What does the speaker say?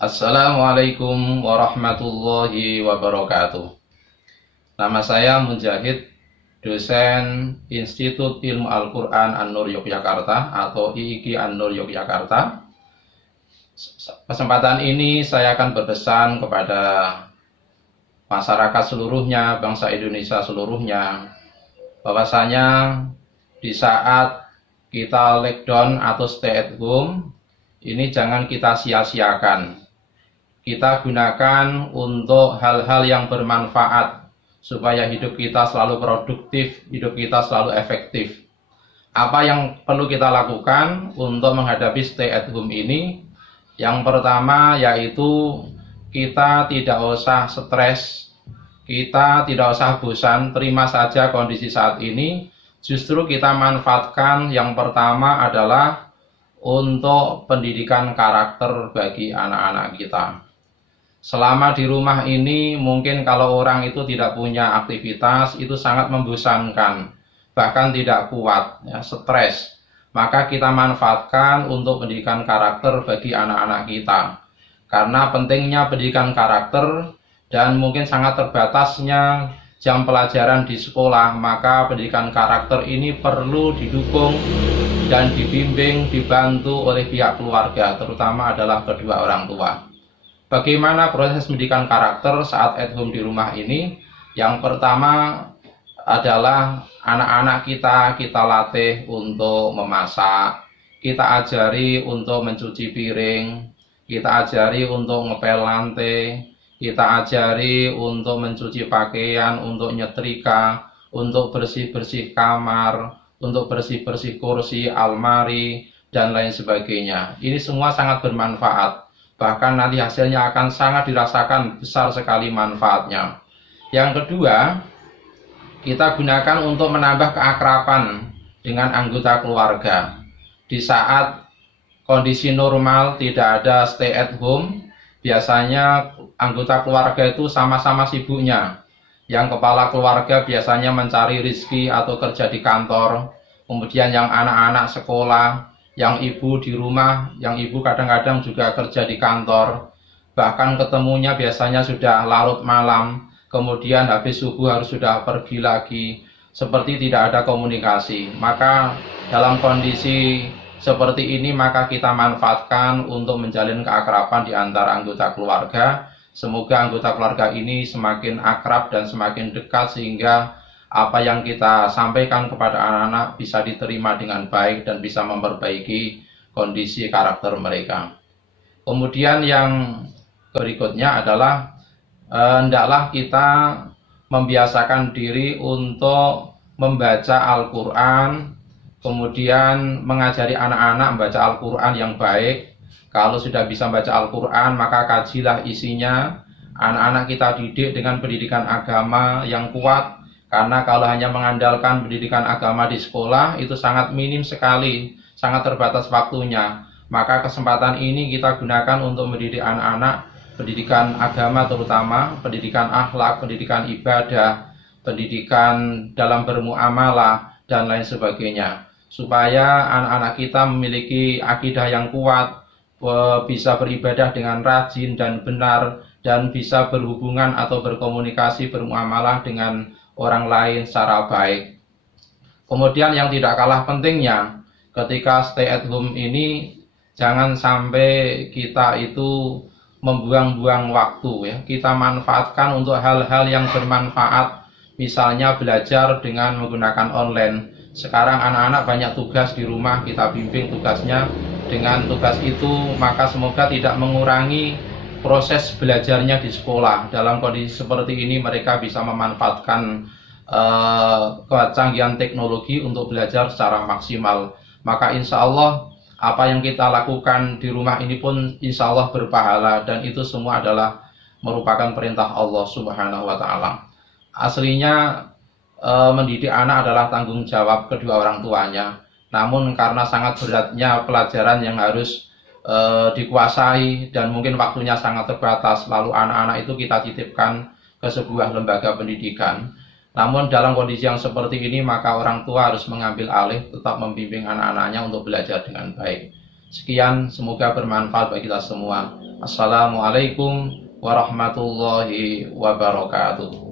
Assalamualaikum warahmatullahi wabarakatuh. Nama saya Mujahid, dosen Institut Ilmu Al-Quran An-Nur Yogyakarta atau IIQ An-Nur Yogyakarta. Kesempatan ini saya akan berpesan kepada masyarakat seluruhnya, bangsa Indonesia seluruhnya, bahwasanya di saat kita lockdown atau stay at home, ini jangan kita sia-siakan. Kita gunakan untuk hal-hal yang bermanfaat supaya hidup kita selalu produktif, hidup kita selalu efektif. Apa yang perlu kita lakukan untuk menghadapi stay at home ini? Yang pertama yaitu kita tidak usah stres, kita tidak usah bosan, terima saja kondisi saat ini. Justru kita manfaatkan yang pertama adalah untuk pendidikan karakter bagi anak-anak kita. Selama di rumah ini mungkin kalau orang itu tidak punya aktivitas itu sangat membosankan, bahkan tidak kuat, ya, stres. Maka kita manfaatkan untuk pendidikan karakter bagi anak-anak kita. Karena pentingnya pendidikan karakter dan mungkin sangat terbatasnya jam pelajaran di sekolah, maka pendidikan karakter ini perlu didukung dan dibimbing, dibantu oleh pihak keluarga, terutama adalah kedua orang tua. Bagaimana proses pendidikan karakter saat at home di rumah ini? Yang pertama adalah anak-anak kita latih untuk memasak, kita ajari untuk mencuci piring, kita ajari untuk ngepel lantai, kita ajari untuk mencuci pakaian, untuk nyetrika, untuk bersih-bersih kamar, untuk bersih-bersih kursi, almari, dan lain sebagainya. Ini semua sangat bermanfaat. Bahkan nanti hasilnya akan sangat dirasakan besar sekali manfaatnya. Yang kedua, kita gunakan untuk menambah keakraban dengan anggota keluarga. Di saat kondisi normal tidak ada stay at home, biasanya anggota keluarga itu sama-sama sibuknya. Yang kepala keluarga biasanya mencari rezeki atau kerja di kantor, kemudian yang anak-anak sekolah, yang ibu di rumah, yang ibu kadang-kadang juga kerja di kantor, bahkan ketemunya biasanya sudah larut malam, kemudian habis subuh harus sudah pergi lagi, seperti tidak ada komunikasi. Maka dalam kondisi seperti ini maka kita manfaatkan untuk menjalin keakraban di antara anggota keluarga. Semoga anggota keluarga ini semakin akrab dan semakin dekat sehingga apa yang kita sampaikan kepada anak-anak bisa diterima dengan baik dan bisa memperbaiki kondisi karakter mereka. Kemudian yang berikutnya adalah hendaklah kita membiasakan diri untuk membaca Al-Quran, kemudian mengajari anak-anak membaca Al-Quran yang baik. Kalau sudah bisa membaca Al-Quran maka kajilah isinya. Anak-anak kita didik dengan pendidikan agama yang kuat. Karena kalau hanya mengandalkan pendidikan agama di sekolah itu sangat minim sekali, sangat terbatas waktunya. Maka kesempatan ini kita gunakan untuk mendidik anak-anak, pendidikan agama terutama, pendidikan akhlak, pendidikan ibadah, pendidikan dalam bermuamalah, dan lain sebagainya. Supaya anak-anak kita memiliki akidah yang kuat, bisa beribadah dengan rajin dan benar, dan bisa berhubungan atau berkomunikasi, bermuamalah dengan orang lain secara baik. Kemudian yang tidak kalah pentingnya, ketika stay at home ini jangan sampai kita itu membuang-buang waktu, ya. Kita manfaatkan untuk hal-hal yang bermanfaat, misalnya belajar dengan menggunakan online. Sekarang anak-anak banyak tugas di rumah, kita bimbing tugasnya. Dengan tugas itu maka semoga tidak mengurangi proses belajarnya di sekolah. Dalam kondisi seperti ini mereka bisa memanfaatkan kecanggihan teknologi untuk belajar secara maksimal. Maka insya Allah apa yang kita lakukan di rumah ini pun insya Allah berpahala, dan itu semua adalah merupakan perintah Allah Subhanahu wa Ta'ala. Aslinya mendidik anak adalah tanggung jawab kedua orang tuanya. Namun karena sangat beratnya pelajaran yang harus dikuasai dan mungkin waktunya sangat terbatas, lalu anak-anak itu kita titipkan ke sebuah lembaga pendidikan. Namun dalam kondisi yang seperti ini maka orang tua harus mengambil alih, tetap membimbing anak-anaknya untuk belajar dengan baik. Sekian, semoga bermanfaat bagi kita semua. Assalamualaikum warahmatullahi wabarakatuh.